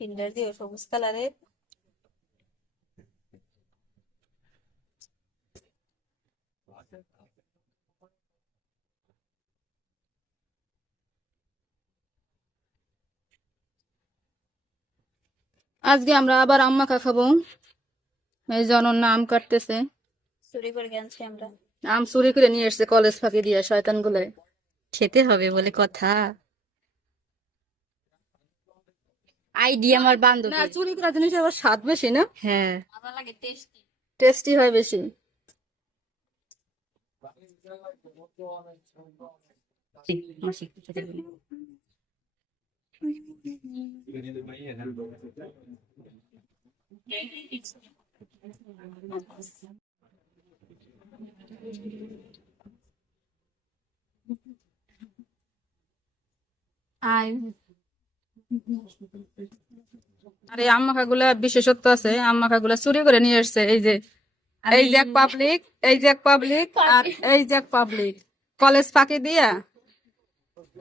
Filter দিয়ে সবুজ কালারের। আজকে আমরা আবার আম মাখা খাবো। এই জন্য আম কাটতেছে। চুরি করে আনছি আমরা। আম চুরি করে নিয়ে এসছে কলেজ ফাঁকি দিয়ে শয়তান গুলো। খেতে হবে বলে কথা। আইডিয়া আমার না, বান্ধবী। চুরি করা জিনিস আবার স্বাদ বেশি না? হ্যাঁ, ভালো লাগে, টেস্টি। টেস্টি হয় বেশি। আর এই আম মাখা গুলা বিশেষত্ব আছে, আম মাখা গুলা চুরি করে নিয়ে এসছে। এই যে এই যে এক পাবলিক, এই যে এক পাবলিক, আর এই যে এক পাবলিক কলেজ ফাঁকি দিয়া,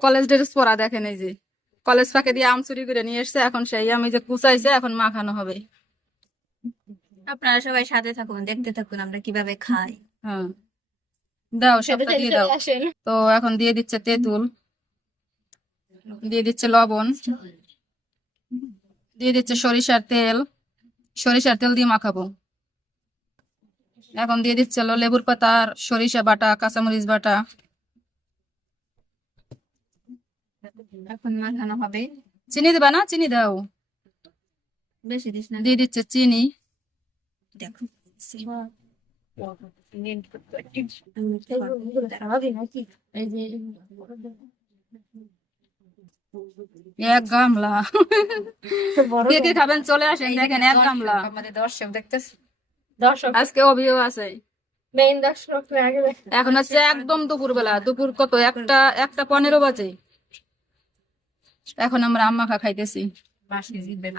কলেজ ড্রেস পরা দেখেন, এই যে কলেজ ফাঁকি দিয়ে আম চুরি করে নিয়ে এসছে। এখন সেই আম এই যে কুচাইছে, এখন মাখানো হবে। আপনারা সবাই সাথে থাকুন, দেখতে থাকুন আমরা কিভাবে খাই। হ্যাঁ, দাও সবটা দিয়ে দাও। তো এখন দিয়ে দিচ্ছে তেঁতুল, দিয়ে দিচ্ছে লবণ, দিয়ে দিচ্ছে সরিষার তেল। সরিষার তেল দিয়ে মাখাবো। এখন দিয়ে দিচ্ছে হলো লেবুর পাতা, আর সরিষা বাটা, কাঁচামরিচ বাটা। এখন মাখানো হবে। চিনি দিবা না? চিনি দাও। বেশি দিস না। দিয়ে দিচ্ছে চিনি। দেখো এক গামলা। কে কে খাবেন চলে আসেন, দেখেন এক গামলা। আমাদের দর্শক দেখতেছে। আজকে অভিও আছে। মেইন দর্শক আগে এখন হচ্ছে একদম দুপুর বেলা, দুপুর কত, 1:15 বাজে। এখন আমরা আম মাখা খাইতেছি।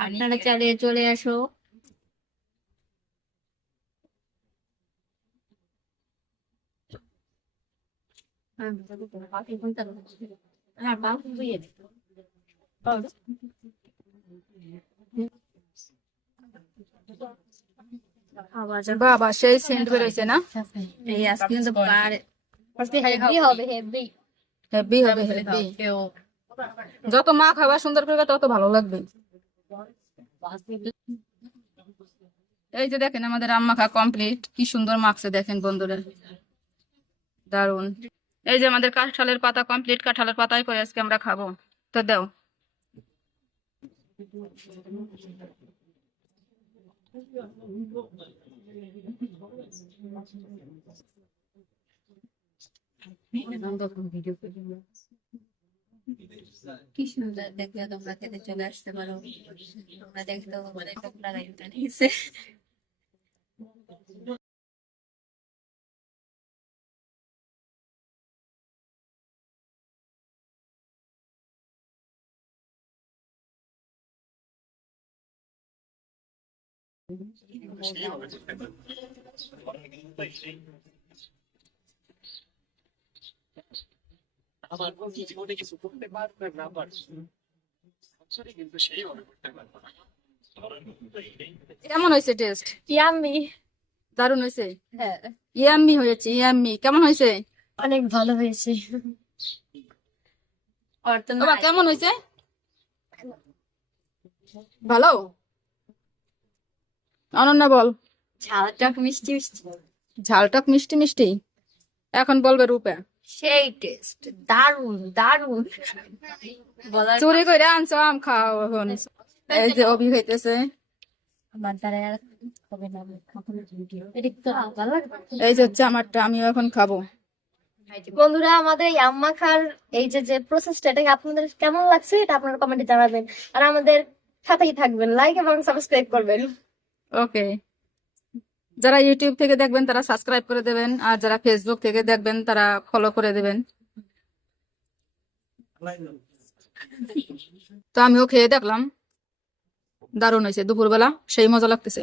আপনারা চালিয়ে চলে আসো। বাবা সেই সেন্ট বেরোইছে না? এই আজকে কিন্তু হেভি হবে, হেভি। যত মা খাবার সুন্দর করে তত ভালো লাগবে। এই যে দেখেন আমাদের আম মাখা কমপ্লিট। কি সুন্দর মাখছে দেখেন বন্ধুরা, দারুন। এই যে আমাদের কাঁঠালের পাতা কমপ্লিট। কাঁঠালের পাতায় করে আজকে আমরা খাবো। তো দাও। কি সুন্দর দেখলে, তোমরা খেতে চলে আসতে পারো। তোমরা দেখতে মানে চোখ লাগাই নিয়েছে। আমার বন্ধু জীবনে কিছু করতে পারবে না পারছে সংসারে কিন্তু সেই ভাবে করতে পারবে না। কেমন হয়েছে টেস্ট? ইয়াম্মি। দারুন হয়েছে। হ্যাঁ, ইয়াম্মি হয়েছে, ইয়াম্মি। কেমন হয়েছে? অনেক ভালো হয়েছে। বাবা কেমন হয়েছে? ভালো। অনন্যা বল। ঝালটা মিষ্টি মিষ্টি, ঝালটক মিষ্টি মিষ্টি। এখন বলবে রূপা। সেই টেস্ট, দারুন দারুন। চুরি করে আনছো আম খাও এখন। এই যে অভি হইতেছে। আমার দ্বারা আর হবে না, এটা তো ভালো লাগবে। এই যে হচ্ছে আমারটা, আমিও এখন খাবো। বন্ধুরা, আমাদের এই আম মাখার এই যে যে প্রসেসটা, এটাকে আপনাদের কেমন লাগছে এটা আপনারা কমেন্টে জানাবেন। আর আমাদের সাথেই থাকবেন, লাইক এবং সাবস্ক্রাইব করবেন। ওকে, যারা ইউটিউব থেকে দেখবেন তারা সাবস্ক্রাইব করে দেবেন, আর যারা ফেসবুক থেকে দেখবেন তারা ফলো করে দেবেন। তো আমিও খেয়ে দেখলাম, দারুণ হয়েছে। দুপুরবেলা সেই মজা লাগতেছে।